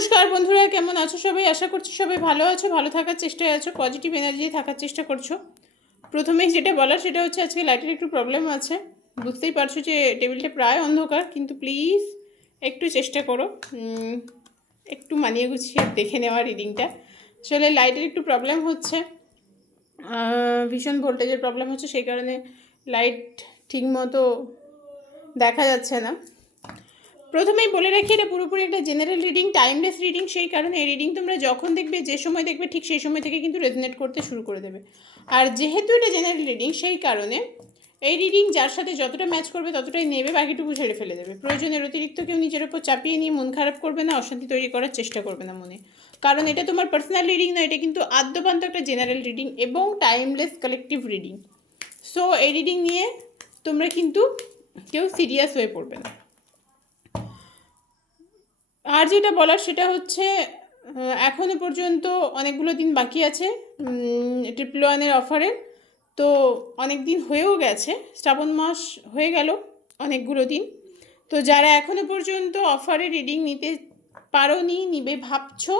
নমস্কার বন্ধুরা, কেমন আছো সবাই? আশা করছি সবাই ভালো আছো, ভালো থাকার চেষ্টায় আছো, পজিটিভ এনার্জি থাকার চেষ্টা করছো। প্রথমেই যেটা বলার সেটা হচ্ছে আজকে লাইটের একটু প্রবলেম আছে। বুঝতেই পারছো যে টেবিলটা প্রায় অন্ধকার, কিন্তু প্লিজ একটু চেষ্টা করো একটু মানিয়ে গুছিয়ে দেখে নেওয়া রিডিংটা। আসলে লাইটের একটু প্রবলেম হচ্ছে, ভীষণ ভোল্টেজের প্রবলেম হচ্ছে, সেই কারণে লাইট ঠিকমতো দেখা যাচ্ছে না। প্রথমেই বলে রাখি, এটা পুরোপুরি একটা জেনারেল রিডিং, টাইমলেস রিডিং। সেই কারণে এই রিডিং তোমরা যখন দেখবে, যে সময় দেখবে, ঠিক সেই সময় থেকে কিন্তু রেজনেট করতে শুরু করে দেবে। আর যেহেতু এটা জেনারেল রিডিং, সেই কারণে এই রিডিং যার সাথে যতটা ম্যাচ করবে ততটাই নেবে, বাকিটুকু ছেড়ে ফেলে দেবে। প্রয়োজনের অতিরিক্ত কেউ নিজের ওপর চাপিয়ে নিয়ে মন খারাপ করবে না, অশান্তি তৈরি করার চেষ্টা করবে না মনে। কারণ এটা তোমার পার্সোনাল রিডিং না, এটা কিন্তু আদ্যপান্ত একটা জেনারেল রিডিং এবং টাইমলেস কালেকটিভ রিডিং। সো এই রিডিং নিয়ে তোমরা কিন্তু কেউ সিরিয়াস হয়ে পড়বে না। আর যেটা বলার সেটা হচ্ছে, এখনও পর্যন্ত অনেকগুলো দিন বাকি আছে 111 অফারের। তো অনেক দিন হয়েও গেছে, শ্রাবণ মাস হয়ে গেল অনেকগুলো দিন। তো যারা এখনও পর্যন্ত অফারে রিডিং নিতে পারোনি, নিবে ভাবছো,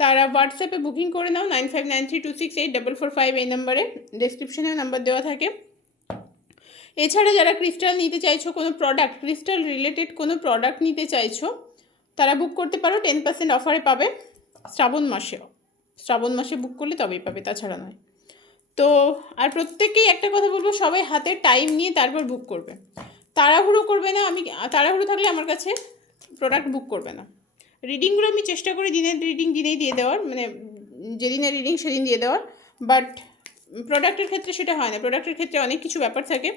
তারা হোয়াটসঅ্যাপে বুকিং করে নাও 9593268445 এই নাম্বারে। ডেসক্রিপশনে নাম্বার দেওয়া থাকে। এছাড়া যারা ক্রিস্টাল নিতে চাইছো, কোনো প্রোডাক্ট ক্রিস্টাল রিলেটেড কোনো প্রোডাক্ট নিতে চাইছো, তারা বুক করতে পারো, 10% অফারে পাবে শ্রাবণ মাসে বুক করলে তবেই পাবে, তাছাড়া নয়। তো আর প্রত্যেকেই একটা কথা বলবো, সবাই হাতে টাইম নিয়ে তারপর বুক করবে, তাড়াহুড়ো করবে না। তাড়াহুড়ো থাকলে আমার কাছে প্রোডাক্ট বুক করবে না। রিডিংগুলো আমি চেষ্টা করি দিনের রিডিং দিনেই দিয়ে দেওয়ার, মানে যেদিনের রিডিং সেদিন দিয়ে দেওয়ার, বাট প্রোডাক্টের ক্ষেত্রে সেটা হয় না। প্রোডাক্টের ক্ষেত্রে অনেক কিছু ব্যাপার থাকে,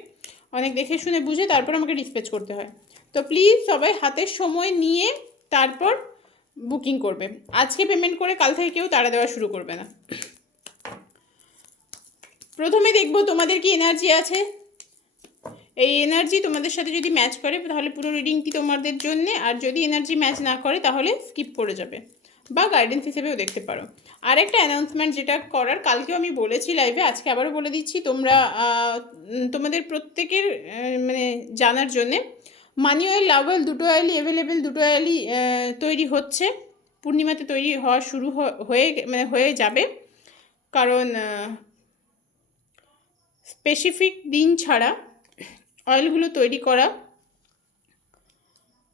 অনেক দেখে শুনে বুঝে তারপর আমাকে ডিসপ্যাচ করতে হয়। তো প্লিজ সবাই হাতের সময় নিয়ে তারপর বুকিং করবে। আজকে পেমেন্ট করে কাল থেকে কেউ তাড়া দেওয়া শুরু করবে না। প্রথমে দেখবো তোমাদের কি এনার্জি আছে। এই এনার্জি তোমাদের সাথে যদি ম্যাচ করে তাহলে পুরো রিডিংটি তোমাদের জন্য, আর যদি এনার্জি ম্যাচ না করে তাহলে স্কিপ করে যাবে বা গাইডেন্স হিসেবেও দেখতে পারো। আর একটা অ্যানাউন্সমেন্ট যেটা করার, কালকেও আমি বলেছি লাইভে, আজকে আবারও বলে দিচ্ছি, তোমরা তোমাদের প্রত্যেকের মানে জানার জন্যে, মানি অয়েল, লাভ অয়েল, দুটো অয়েলই অ্যাভেলেবেল, দুটো অয়েলই তৈরি হচ্ছে। পূর্ণিমাতে তৈরি হওয়া শুরু হয়ে যাবে, কারণ স্পেসিফিক দিন ছাড়া অয়েলগুলো তৈরি করা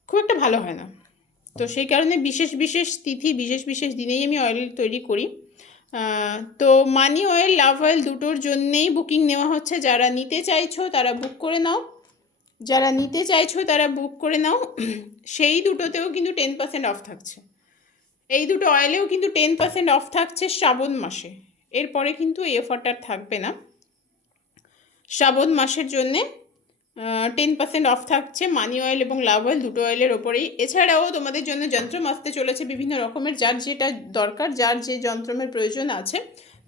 খুব একটা ভালো হয় না। তো সেই কারণে বিশেষ বিশেষ তিথি, বিশেষ বিশেষ দিনেই আমি অয়েল তৈরি করি। তো মানি অয়েল, লাভ অয়েল দুটোর জন্যেই বুকিং নেওয়া হচ্ছে। যারা নিতে চাইছো তারা বুক করে নাও, সেই দুটোতেও কিন্তু 10% অফ থাকছে। এই দুটো অয়েলেও কিন্তু 10% অফ থাকছে শ্রাবণ মাসে। এরপরে কিন্তু এই অফারটা থাকবে না। শ্রাবণ মাসের জন্যে 10% অফ থাকছে মানি অয়েল এবং লাভ অয়েল দুটো অয়েলের ওপরেই। এছাড়াও তোমাদের জন্য যন্ত্রম আসতে চলেছে বিভিন্ন রকমের, যার যেটা দরকার, যার যে যন্ত্রমের প্রয়োজন আছে,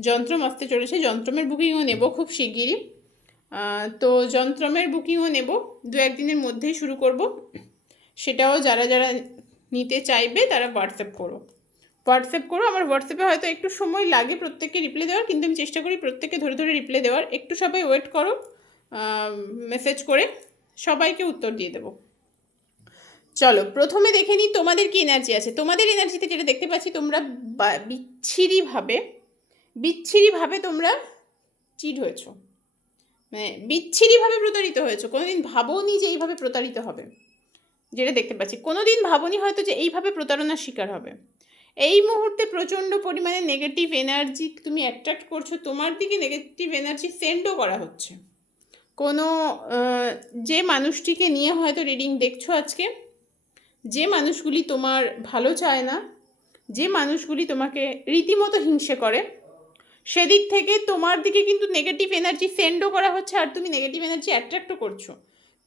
যন্ত্রম আসতে চলেছে। যন্ত্রমের বুকিংও নেব খুব শিগগিরই। তো যন্ত্রমের বুকিংও নেব, 2-1 দিনের মধ্যেই শুরু করব। সেটাও যারা যারা নিতে চাইবে তারা হোয়াটসঅ্যাপ করো। আমার হোয়াটসঅ্যাপে হয়তো একটু সময় লাগে প্রত্যেককে রিপ্লাই দেওয়ার, কিন্তু আমি চেষ্টা করি প্রত্যেককে ধরে ধরে রিপ্লাই দেওয়ার। একটু সবাই ওয়েট করো, মেসেজ করে সবাইকে উত্তর দিয়ে দেবো। চলো প্রথমে দেখে নিই তোমাদের কি এনার্জি আছে। তোমাদের এনার্জিতে যেটা দেখতে পাচ্ছি, তোমরা বিচ্ছিরিভাবে তোমরা চিট হয়েছো, মানে বিচ্ছিরিভাবে প্রতারিত হয়েছো। কোনোদিন ভাবোনি যে এইভাবে প্রতারিত হবে, যেটা দেখতে পাচ্ছি। কোনোদিন ভাবোনি হয়তো যে এইভাবে প্রতারণার শিকার হবে। এই মুহূর্তে প্রচণ্ড পরিমাণে নেগেটিভ এনার্জি তুমি অ্যাট্রাক্ট করছো, তোমার দিকে নেগেটিভ এনার্জি সেন্ডও করা হচ্ছে। কোনো যে মানুষটিকে নিয়ে হয়তো রিডিং দেখছো আজকে, যে মানুষগুলি তোমার ভালো চায় না, যে মানুষগুলি তোমাকে রীতিমতো হিংসে করে, সেদিক থেকে তোমার দিকে কিন্তু নেগেটিভ এনার্জি সেন্ডও করা হচ্ছে, আর তুমি নেগেটিভ এনার্জি অ্যাট্রাক্টও করছো।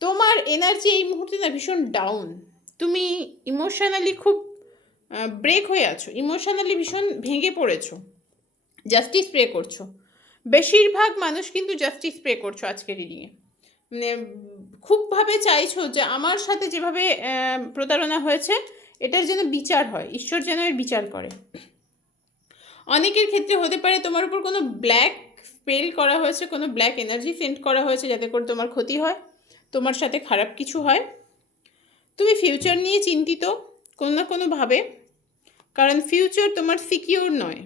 তোমার এনার্জি এই মুহূর্তে না ভীষণ ডাউন। তুমি ইমোশনালি খুব ব্রেক হয়ে আছো, ইমোশনালি ভীষণ ভেঙে পড়েছো, জাস্টিস প্রে করছো। বেশিরভাগ মানুষ কিন্তু জাস্টিস প্রে করছো আজকে রিডিংয়ে, মানে খুবভাবে চাইছো যে আমার সাথে যেভাবে প্রতারণা হয়েছে এটার যেন বিচার হয়, ঈশ্বর যেন এর বিচার করে। অনেকের ক্ষেত্রে হতে পারে তোমার উপর কোনো ব্ল্যাক স্পেল করা হয়েছে, কোনো ব্ল্যাক এনার্জি সেন্ড করা হয়েছে যাতে করে তোমার ক্ষতি হয়, তোমার সাথে খারাপ কিছু হয়। তুমি ফিউচার নিয়ে চিন্তিত কোনো না কোনোভাবে। কারণ ফিউচার তোমার সিকিওর নয়,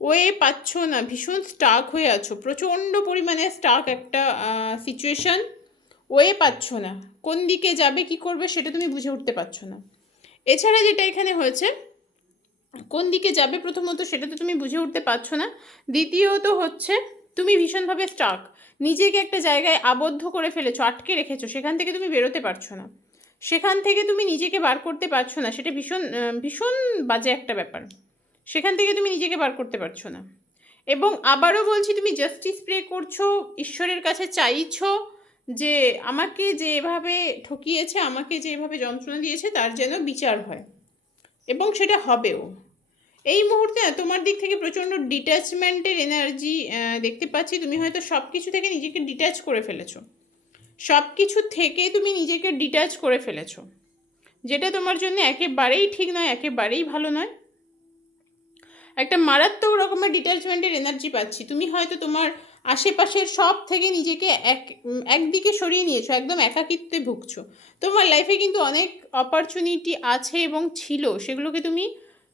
ওয়ে পাচ্ছ না, ভীষণ স্টাক হয়ে আছো, প্রচণ্ড পরিমাণে স্টাক একটা সিচুয়েশন, ওয়ে পাচ্ছ না, কোন দিকে যাবে কি করবে সেটা তুমি বুঝে উঠতে পারছো না। এছাড়া যেটা এখানে হয়েছে, কোন দিকে যাবে প্রথমত সেটা তো তুমি বুঝে উঠতে পারছো না, দ্বিতীয়ত হচ্ছে তুমি ভীষণভাবে স্টাক, নিজেকে একটা জায়গায় আবদ্ধ করে ফেলেছো, আটকে রেখেছো, সেখান থেকে তুমি বেরোতে পারছো না, সেখান থেকে তুমি নিজেকে বার করতে পারছো না, সেটা ভীষণ ভীষণ বাজে একটা ব্যাপার, সেখান থেকে তুমি নিজেকে বার করতে পারছো না। এবং আবারও বলছি, তুমি জাস্টিস প্রে করছো, ঈশ্বরের কাছে চাইছো যে আমাকে যে এভাবে ঠকিয়েছে, আমাকে যে এভাবে যন্ত্রণা দিয়েছে তার যেন বিচার হয়, এবং সেটা হবেও। এই মুহূর্তে তোমার দিক থেকে প্রচণ্ড ডিট্যাচমেন্টের এনার্জি দেখতে পাচ্ছি, তুমি হয়তো সব কিছু থেকে নিজেকে ডিট্যাচ করে ফেলেছো, সব কিছু থেকে তুমি নিজেকে ডিট্যাচ করে ফেলেছো, যেটা তোমার জন্য একেবারেই ঠিক নয়, একেবারেই ভালো নয়। একটা মারাত্মক রকমের ডিট্যাচমেন্টের এনার্জি পাচ্ছি, তুমি হয়তো তোমার আশেপাশের সব থেকে নিজেকে একদিকে সরিয়ে নিয়েছো, একদম একাকিত্বে ভুগছো। তোমার লাইফে কিন্তু অনেক অপরচুনিটি আছে এবং ছিল, সেগুলোকে তুমি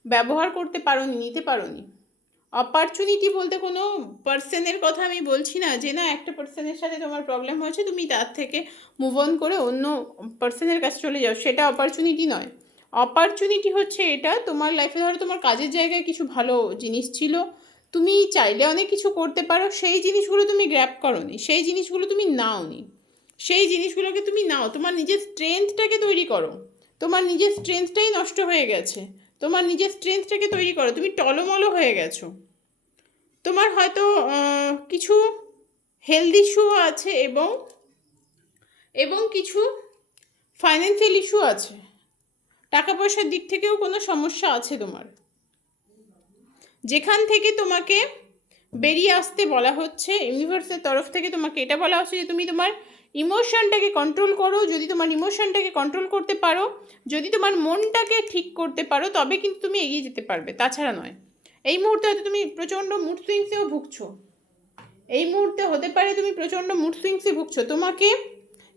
ব্যবহার করতে পারোনি, নিতে পারোনি। অপরচুনিটি বলতে কোনো পার্সনের কথা আমি বলছি না, যে না একটা পার্সনের সাথে তোমার প্রবলেম হয়েছে, তুমি তার থেকে মুভ অন করে অন্য পার্সনের কাছে চলে যাও, সেটা অপরচুনিটি নয়। অপরচুনিটি হচ্ছে এটা, তোমার লাইফে ধরো তোমার কাজের জায়গায় কিছু ভালো জিনিস ছিল, তুমি চাইলে অনেক কিছু করতে পারো, সেই জিনিসগুলো তুমি গ্র্যাব করোনি, সেই জিনিসগুলো তুমি নাওনি, সেই জিনিসগুলোকে তুমি নাও, তোমার নিজের স্ট্রেংথটাকে তৈরি করো, তোমার নিজের স্ট্রেংথটাই নষ্ট হয়ে গেছে, তোমার নিজের স্ট্রেংথটাকে তৈরি করো, তুমি টলমলো হয়ে গেছো, তোমার হয়তো কিছু হেলথ ইস্যু আছে এবং এবং কিছু ফাইন্যান্সিয়াল ইস্যু আছে, টাকা পয়সার দিক থেকেও কোনো সমস্যা আছে তোমার, যেখান থেকে তোমাকে বেরিয়ে আসতে বলা হচ্ছে, ইউনিভার্সের তরফ থেকে তোমাকে এটা বলা হচ্ছে যে তুমি তোমার ইমোশনটাকে কন্ট্রোল করো, যদি তোমার ইমোশনটাকে কন্ট্রোল করতে পারো, যদি তোমার মনটাকে ঠিক করতে পারো, তবে কিন্তু তুমি এগিয়ে যেতে পারবে, তাছাড়া নয়। এই মুহূর্তে হয়তো তুমি প্রচণ্ড মুড সুইংসেও ভুগছো, এই মুহূর্তে হতে পারে তুমি প্রচণ্ড মুড সুইংসে ভুগছো, তোমাকে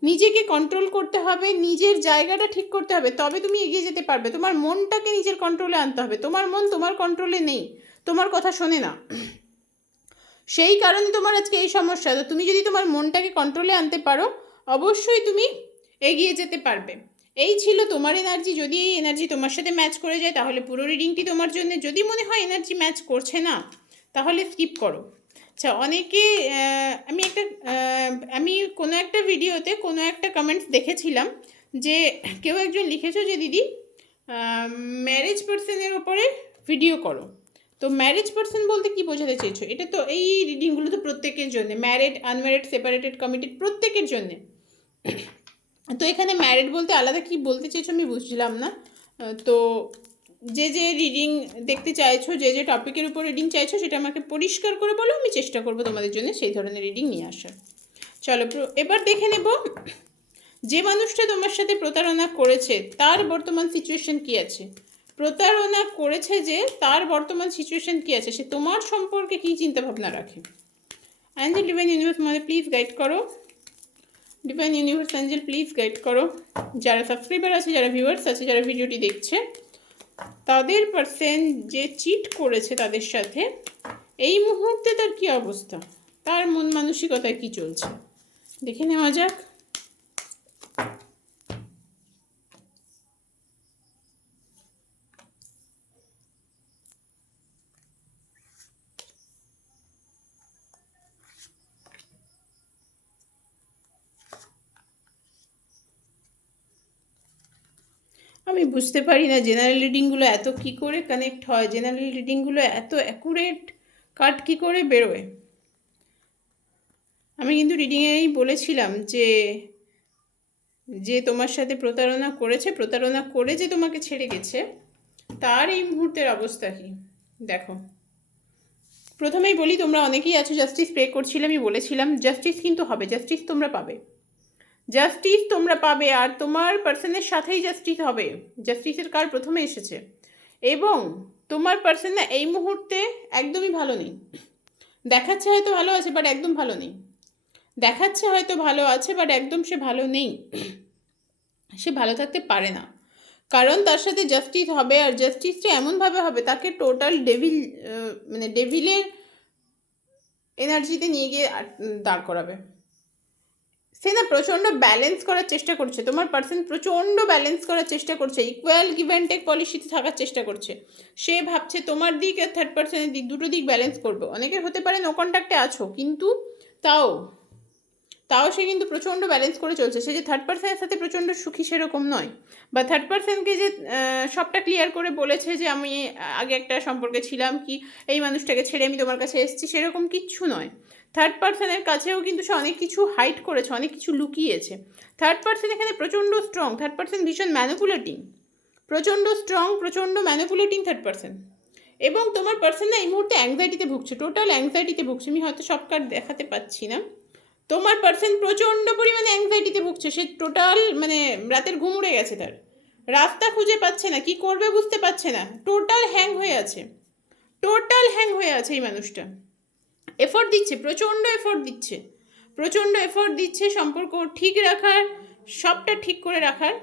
নিজেকে কন্ট্রোল করতে হবে, নিজের জায়গাটা ঠিক করতে হবে, তবে তুমি এগিয়ে যেতে পারবে। তোমার মনটাকে নিজের কন্ট্রোলে আনতে হবে, তোমার মন তোমার কন্ট্রোলে নেই, তোমার কথা শোনে না, সেই কারণে তোমার আজকে এই সমস্যা। তো তুমি যদি তোমার মনটাকে কন্ট্রোলে আনতে পারো, অবশ্যই তুমি এগিয়ে যেতে পারবে। এই ছিল তোমার এনার্জি, যদি এই এনার্জি তোমার সাথে ম্যাচ করে যায় তাহলে পুরো রিডিংটি তোমার জন্য, যদি মনে হয় এনার্জি ম্যাচ করছে না তাহলে স্কিপ করো। আচ্ছা, অনেকে আমি কোনো একটা ভিডিওতে কোনো একটা কমেন্টস দেখেছিলাম যে কেউ একজন লিখেছো যে দিদি ম্যারেজ পার্সনের ওপরে ভিডিও করো। তো ম্যারেজ পার্সন বলতে কি বোঝাতে চেয়েছো? এটা তো এই রিডিংগুলো তো প্রত্যেকের জন্য, ম্যারিড, আনম্যারিড, সেপারেটেড, কমিটেড, প্রত্যেকের জন্যে। তো এখানে ম্যারিড বলতে আলাদা কি বলতে চেয়েছো আমি বুঝলাম না। তো যে যে রিডিং দেখতে চাইছো, যে যে টপিকের উপর রিডিং চাইছো, সেটা আমাকে পরিষ্কার করে বলো, আমি চেষ্টা করবো তোমাদের জন্য সেই ধরনের রিডিং নিয়ে আসার। চলো এবার দেখে নেব যে মানুষটা তোমার সাথে প্রতারণা করেছে তার বর্তমান সিচুয়েশন কী আছে। প্রতারণা করেছে যে তার বর্তমান সিচুয়েশন কী আছে, সে তোমার সম্পর্কে কী চিন্তাভাবনা রাখে। অ্যাঞ্জেল, ডিভাইন ইউনিভার্স মানে প্লিজ গাইড করো, divine universe Angel please guide করো। যারা সাবস্ক্রাইবার আছে, যারা ভিউয়ার্স আছে, যারা ভিডিওটি দেখছে, তাদের পার্সন যে চিট করেছে তাদের সাথে, এই মুহূর্তে তার কী অবস্থা, তার মন মানসিকতায় কী চলছে দেখে নেওয়া যাক। আমি বুঝতে পারি না জেনারেল রিডিংগুলো এত কী করে কানেক্ট হয়, জেনারেল রিডিংগুলো এত অ্যাকুরেট কার্ড কী করে বেরোয়। আমি কিন্তু রিডিংয়েই বলেছিলাম যে যে তোমার সাথে প্রতারণা করেছে, প্রতারণা করে যে তোমাকে ছেড়ে গেছে, তার এই মুহূর্তের অবস্থা কী দেখো। প্রথমেই বলি, তোমরা অনেকেই আছো জাস্টিস প্রে করছিলে, আমি বলেছিলাম জাস্টিস কিন্তু হবে, জাস্টিস তোমরা পাবে, জাস্টিস তোমরা পাবে, আর তোমার পার্সনের সাথেই জাস্টিস হবে। জাস্টিসের কার্ড প্রথমে এসেছে, এবং তোমার পার্সন না এই মুহূর্তে একদমই ভালো নেই। দেখাচ্ছে হয়তো ভালো আছে, বাট একদম ভালো নেই। দেখাচ্ছে হয়তো ভালো আছে, বাট একদম সে ভালো নেই, সে ভালো থাকতে পারে না। কারণ তার সাথে জাস্টিস হবে, আর জাস্টিসটা এমনভাবে হবে তাকে টোটাল ডেভিল মানে ডেভিলের এনার্জিতে নিয়ে গিয়ে দাঁড় করাবে। সে না প্রচণ্ড ব্যালেন্স করার চেষ্টা করছে, তোমার পার্সন প্রচণ্ড ব্যালেন্স করার চেষ্টা করছে, ইকুয়াল গিভ অ্যান্ড টেক পলিসিতে থাকার চেষ্টা করছে। সে ভাবছে তোমার দিক আর থার্ড পার্সনের দিক দুটো দিক ব্যালেন্স করবে। অনেকের হতে পারে নো কন্ট্যাক্টে আছো, কিন্তু তাও সে কিন্তু প্রচণ্ড ব্যালেন্স করে চলছে। সে যে থার্ড পার্সনের সাথে প্রচণ্ড সুখী সেরকম নয়, বা থার্ড পার্সনকে যে সবটা ক্লিয়ার করে বলেছে যে আমি আগে একটা সম্পর্কে ছিলাম, কি এই মানুষটাকে ছেড়ে আমি তোমার কাছে এসেছি, সেরকম কিচ্ছু নয়। থার্ড পার্সনের কাছেও কিন্তু সে অনেক কিছু হাইড করেছে, অনেক কিছু লুকিয়েছে। থার্ড পার্সন এখানে প্রচণ্ড স্ট্রং, থার্ড পার্সন ভীষণ ম্যানিপুলেটিং, প্রচণ্ড স্ট্রং, প্রচণ্ড ম্যানিপুলেটিং থার্ড পার্সন। এবং তোমার পার্সন না এই মুহূর্তে অ্যাংজাইটিতে ভুগছে, টোটাল অ্যাংজাইটিতে ভুগছে। আমি হয়তো সব কার্ড দেখাতে পাচ্ছি না। তোমার পার্সন প্রচণ্ড পরিমাণে অ্যাংজাইটিতে ভুগছে, সে টোটাল মানে রাতের ঘুম উড়ে গেছে, তার রাস্তা খুঁজে পাচ্ছে না, কি করবে বুঝতে পারছে না, টোটাল হ্যাং হয়ে আছে, টোটাল হ্যাং হয়ে আছে এই মানুষটা। এফোর্ট দিচ্ছে, প্রচণ্ড এফোর্ট দিচ্ছে, প্রচণ্ড এফোর্ট দিচ্ছে সম্পর্ক ঠিক রাখার, সবটা ঠিক করে রাখার,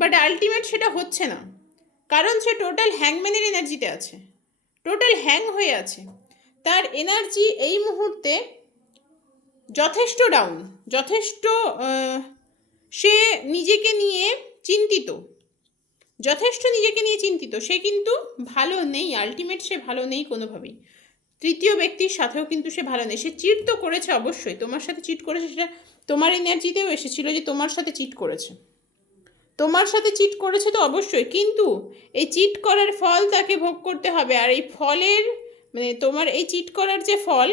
বাট আলটিমেট সেটা হচ্ছে না। কারণ সে টোটাল হ্যাংম্যানের এনার্জিতে আছে, টোটাল হ্যাং হয়ে আছে। তার এনার্জি এই মুহূর্তে যথেষ্ট ডাউন, যথেষ্ট সে নিজেকে নিয়ে চিন্তিত, যথেষ্ট নিজেকে নিয়ে চিন্তিত। সে কিন্তু ভালো নেই, আলটিমেট সে ভালো নেই কোনোভাবেই। তৃতীয় ব্যক্তির সাথেও কিন্তু সে ভালো নেই। সে চিট তো করেছে অবশ্যই, তোমার সাথে চিট করেছে, সেটা তোমার এনার্জিতেও এসেছিলো যে তোমার সাথে চিট করেছে, তোমার সাথে চিট করেছে তো অবশ্যই, কিন্তু এই চিট করার ফল তাকে ভোগ করতে হবে। আর এই ফলের মানে তোমার এই চিট করার যে ফল,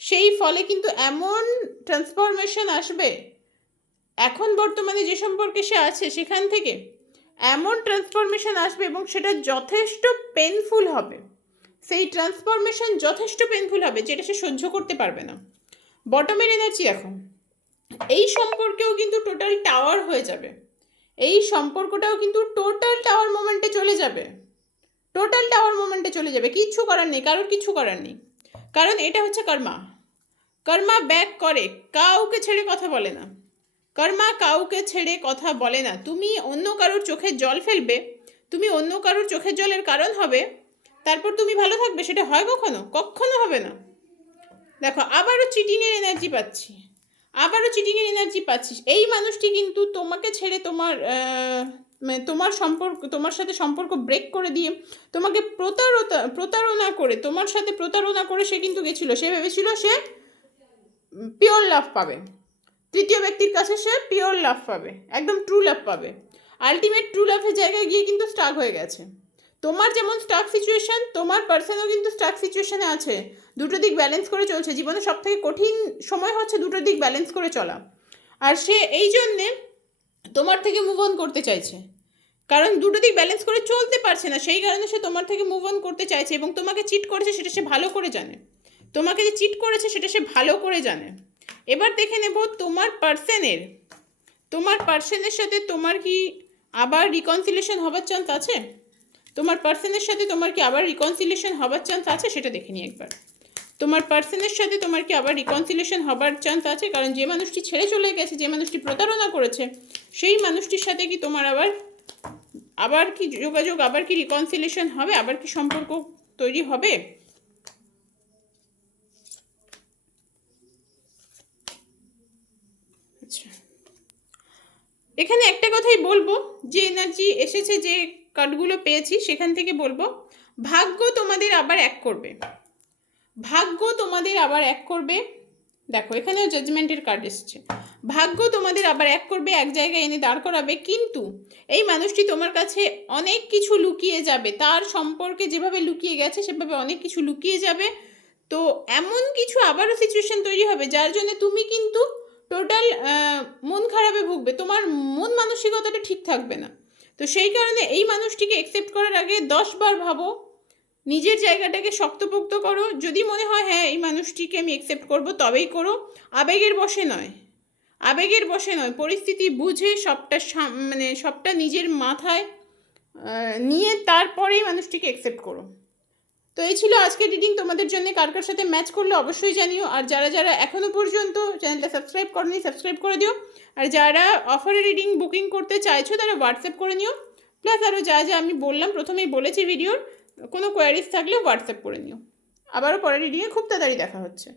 সেই ফলে কিন্তু এমন ট্রান্সফরমেশন আসবে এখন বর্তমানে যে সম্পর্কে সে আছে সেখান থেকে, এমন ট্রান্সফরমেশন আসবে এবং সেটা যথেষ্ট পেনফুল হবে। সেই ট্রান্সফরমেশন যথেষ্ট পেনফুল হবে, যেটা সে সহ্য করতে পারবে না। বটমের এনার্জি এখন এই সম্পর্কেও কিন্তু টোটাল টাওয়ার হয়ে যাবে, এই সম্পর্কটাও কিন্তু টোটাল টাওয়ার মোমেন্টে চলে যাবে, টোটাল টাওয়ার মোমেন্টে চলে যাবে। কিচ্ছু করার নেই, কারোর কিছু করার নেই, কারণ এটা হচ্ছে কর্মা। কর্মা ব্যাক করে, কাউকে ছেড়ে কথা বলে না, কর্মা কাউকে ছেড়ে কথা বলে না। তুমি অন্য কারোর চোখের জল ফেলবে, তুমি অন্য কারোর চোখের জলের কারণ হবে, তারপর তুমি ভালো থাকবে, সেটা হয় কখনো? কখনো হবে না। দেখো আবারও চিটিংয়ের এনার্জি পাচ্ছি, আবারও চিটিংয়ের এনার্জি পাচ্ছি। এই মানুষটি কিন্তু তোমাকে ছেড়ে মানে তোমার সম্পর্ক, তোমার সাথে সম্পর্ক ব্রেক করে দিয়ে তোমাকে প্রতারণা করে, তোমার সাথে প্রতারণা করে সে কিন্তু গেছিলো। সে ভেবেছিল সে পিওর লাভ পাবে, তৃতীয় ব্যক্তির কাছে সে পিওর লাভ পাবে, একদম ট্রু লাভ পাবে। আলটিমেট ট্রু লাভের জায়গায় গিয়ে কিন্তু স্টাক হয়ে গেছে। তোমার যেমন স্টাক সিচুয়েশন, তোমার পার্সনও কিন্তু স্টাক সিচুয়েশনে আছে, দুটো দিক ব্যালেন্স করে চলছে। জীবনে সব থেকে কঠিন সময় হচ্ছে দুটো দিক ব্যালেন্স করে চলা, আর সে এই জন্যে তোমার থেকে মুভ অন করতে চাইছে, কারণ দুটো দিক ব্যালেন্স করে চলতে পারছে না, সেই কারণে সে তোমার থেকে মুভ অন করতে চাইছে। এবং তোমাকে চিট করেছে সেটা সে ভালো করে জানে, তোমাকে যে চিট করেছে সেটা সে ভালো করে জানে। এবার দেখে নেব তোমার পার্সনের সাথে তোমার কি আবার রিকনসিলেশন হবার চান্স আছে? তোমার পার্সনের সাথে তোমার কি আবার রিকনসিলেশন হবার চান্স আছে, সেটা দেখে নিই একবার। তোমার পার্সনের সাথে তোমার কি আবার রিকনসিলেশন হবার চান্স আছে? কারণ যে মানুষটি ছেড়ে চলে গেছে, যে মানুষটি প্রতারণা করেছে, সেই মানুষটির সাথে কি তোমার আবার কি যোগাযোগ, আবার কি রিকনসিলেশন হবে, আবার কি সম্পর্ক তৈরি হবে? আচ্ছা, এখানে একটা কথাই বলবো, যে এনার্জি এসেছে, যে কার্ডগুলো পেয়েছি সেখান থেকে বলবো, ভাগ্য তোমাদের আবার এক করবে, ভাগ্য তোমাদের আবার এক করবে। দেখো এখানেও জাজমেন্টের কার্ড এসেছে, ভাগ্য তোমাদের আবার এক করবে, এক জায়গায় এনে দাঁড় করাবে। কিন্তু এই মানুষটি তোমার কাছে অনেক কিছু লুকিয়ে যাবে, তার সম্পর্কে যেভাবে লুকিয়ে গেছে সেভাবে অনেক কিছু লুকিয়ে যাবে। তো এমন কিছু আবারও সিচুয়েশন তৈরি হবে যার জন্য তুমি কিন্তু টোটাল মন খারাপে ভুগবে, তোমার মন মানসিকতাটা ঠিক থাকবে না। তো সেই কারণে এই মানুষটিকে অ্যাকসেপ্ট করার আগে 10 বার ভাবো, নিজের জায়গাটাকে শক্তপোক্ত করো। যদি মনে হয় হ্যাঁ এই মানুষটিকে আমি অ্যাকসেপ্ট করবো, তবেই করো, আবেগের বশে নয়, আবেগের বশে নয়, পরিস্থিতি বুঝে সবটা নিজের মাথায় নিয়ে তারপরেই মানুষটিকে অ্যাকসেপ্ট করো। তো এই ছিল আজকের রিডিং। তোমাদের জন্য কার কার সাথে ম্যাচ করলে অবশ্যই জানিও, আর যারা যারা এখনও পর্যন্ত চ্যানেলটা সাবস্ক্রাইব করনি সাবস্ক্রাইব করে দিও, আর যারা অফারে রিডিং বুকিং করতে চাইছো তারা হোয়াটসঅ্যাপ করে নিও। প্লাস আরও যা যা আমি বললাম, প্রথমেই বলেছি ভিডিওর, কোনো কোয়ারিজ থাকলে হোয়াটসঅ্যাপ করে নিও। আবারও পরের রিডিংয়ে খুব তাড়াতাড়ি দেখা হচ্ছে।